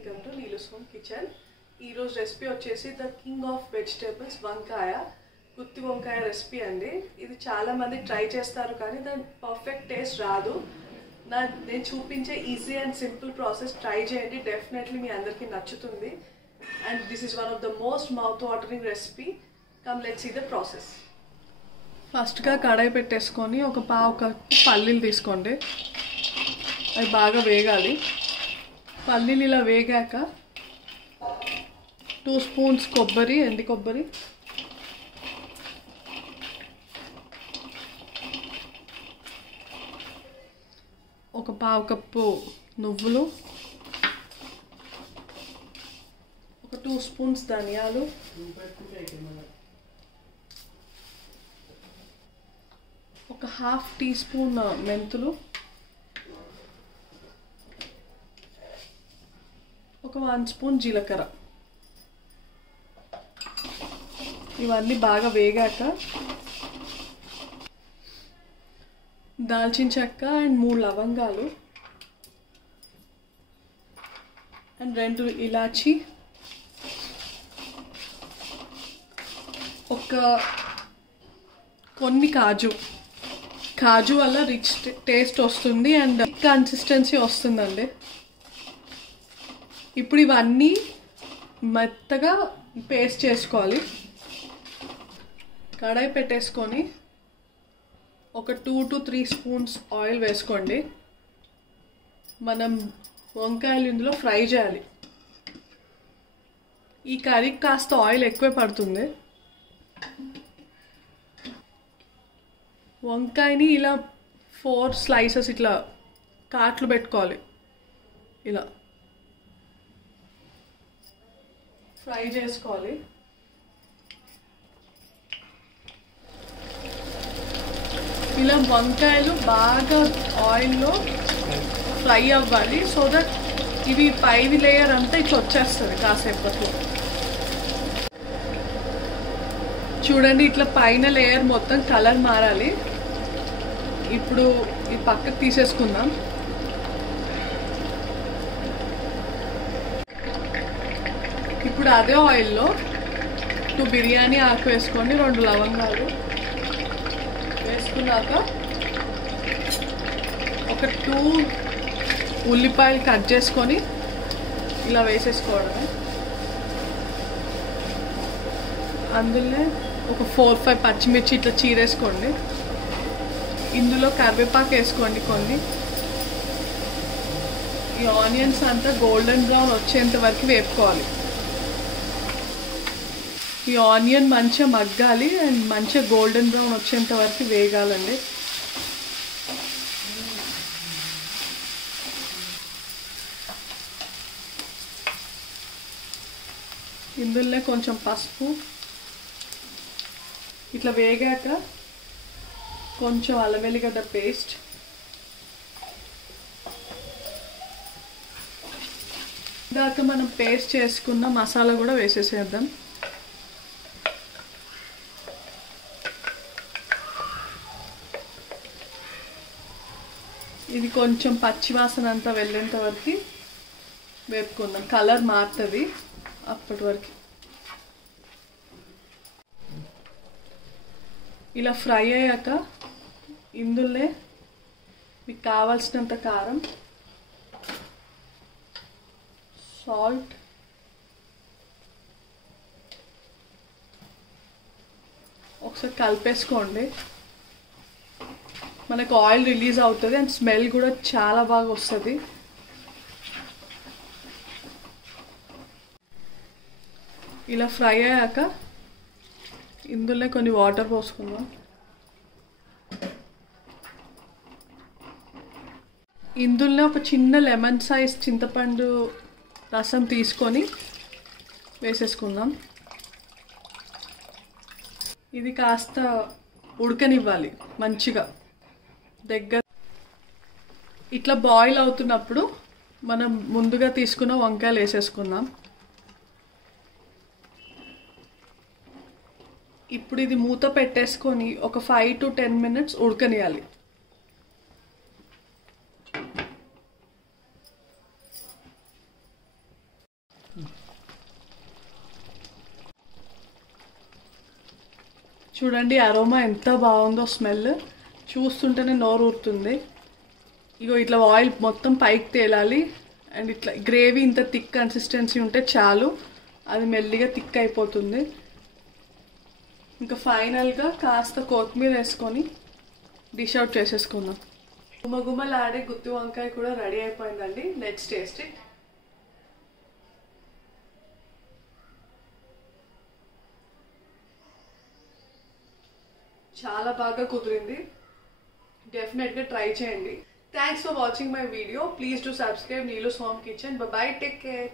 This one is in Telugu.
Welcome to Neelu's home kitchen. ఈరోజు రెసిపీ వచ్చేసి ద కింగ్ ఆఫ్ వెజిటేబుల్స్ వంకాయ, గుత్తి వంకాయ రెసిపీ అండి. ఇది చాలామంది ట్రై చేస్తారు కానీ దాని పర్ఫెక్ట్ టేస్ట్ రాదు. నేను చూపించే easy and simple process try చేయండి, డెఫినెట్లీ మీ అందరికీ నచ్చుతుంది. And this is one of the most mouth watering recipe. Come let's see the process. ఫస్ట్గా కడాయి పెట్టేసుకొని ఒక పావు కప్పు పల్లీలు తీసుకోండి. అవి బాగా వేగాలి. పల్లీలు ఇలా వేగాక 2 స్పూన్స్ కొబ్బరి, ఎండి కొబ్బరి, ఒక పావు కప్పు నువ్వులు, ఒక 2 స్పూన్స్ ధనియాలు, ఒక ½ టీ స్పూన్ మెంతులు, ఒక 1 స్పూన్ జీలకర్ర. ఇవన్నీ బాగా వేగాక దాల్చిన చెక్క అండ్ 3 లవంగాలు అండ్ 2 ఇలాచి, కొన్ని కాజు వల్ల రిచ్ టేస్ట్ వస్తుంది అండ్ కన్సిస్టెన్సీ వస్తుందండి. ఇప్పుడు ఇవన్నీ మెత్తగా పేస్ట్ చేసుకోవాలి. కడాయి పెట్టేసుకొని ఒక 2 to 3 స్పూన్స్ ఆయిల్ వేసుకోండి. మనం వంకాయలు ఇందులో ఫ్రై చేయాలి. ఈ కర్రీకి కాస్త ఆయిల్ ఎక్కువే పడుతుంది. వంకాయని ఇలా 4 స్లైసెస్ ఇట్లా కాట్లు పెట్టుకోవాలి. ఇలా ఫ్రై చేసుకోవాలి. ఇలా వంకాయలు బాగా ఆయిల్లో ఫ్రై అవ్వాలి, సో దట్ ఇవి పైవి లేయర్ అంతా ఇట్లా వచ్చేస్తుంది కాసేపట్లో. చూడండి, ఇట్లా పైన లేయర్ మొత్తం కలర్ మారాలి. ఇప్పుడు ఈ పక్కకు తీసేసుకుందాం. ఇప్పుడు అదే ఆయిల్లో 2 బిర్యానీ ఆకు వేసుకోండి, 2 లవంగాలు వేసుకున్నాక ఒక 2 ఉల్లిపాయలు కట్ చేసుకొని ఇలా వేసేసుకోవడమే. అందులో ఒక 4-5 పచ్చిమిర్చి ఇట్లా చీరేసుకోండి. ఇందులో కరివేపాకు వేసుకోండి కొన్ని. ఈ ఆనియన్స్ అంతా గోల్డెన్ బ్రౌన్ వచ్చేంత వరకు వేపుకోవాలి. ఈ ఆనియన్ మంచిగా మగ్గాలి అండ్ మంచిగా గోల్డెన్ బ్రౌన్ వచ్చేంత వరకు వేగాలండి. ఇందులో కొంచెం పసుపు. ఇట్లా వేగాక కొంచెం అల్లం వెల్లిగడ్డ పేస్ట్, ఇందాక మనం పేస్ట్ చేసుకున్న మసాలా కూడా వేసేసేద్దాం. ఇది కొంచెం పచ్చివాసన అంతా వెళ్ళేంత వరకు వేపుకుందాం. కలర్ మారుతుంది అప్పటి వరకు. ఇలా ఫ్రై అయ్యాక ఇందులో మీకు కావాల్సినంత కారం, సాల్ట్, ఒకసారి కలిపేసుకోండి. మనకు ఆయిల్ రిలీజ్ అవుతుంది అండ్ స్మెల్ కూడా చాలా బాగా వస్తుంది. ఇలా ఫ్రై అయ్యాక ఇందులో కొన్ని వాటర్ పోసుకుందాం. ఇందులో ఒక చిన్న లెమన్ సైజ్ చింతపండు రసం తీసుకొని వేసేసుకుందాం. ఇది కాస్త ఉడకనివ్వాలి మంచిగా దగ్గర. ఇట్లా బాయిల్ అవుతున్నప్పుడు మనం ముందుగా తీసుకున్న వంకాయలు వేసేసుకుందాం. ఇప్పుడు ఇది మూత పెట్టేసుకొని ఒక 5 to 10 minutes ఉడకనియాలి. చూడండి అరోమా ఎంత బాగుందో, స్మెల్ చూస్తుంటేనే నోరు ఊరుతుంది. ఇగో ఇట్లా ఆయిల్ మొత్తం పైకి తేలాలి. అండ్ ఇట్లా గ్రేవీ ఇంత థిక్ కన్సిస్టెన్సీ ఉంటే చాలు, అది మెల్లిగా థిక్ అయిపోతుంది. ఇంకా ఫైనల్గా కాస్త కొత్తిమీర వేసుకొని డిష్ అవుట్ చేసేసుకుందాం. గుమగుమలాడే గుత్తి వంకాయ కూడా రెడీ అయిపోయిందండి. Let's taste it. చాలా బాగా కుదిరింది, డెఫినెట్గా ట్రై చేయండి. Thanks for watching my video. Please do subscribe Neelu's home kitchen. By by, take care.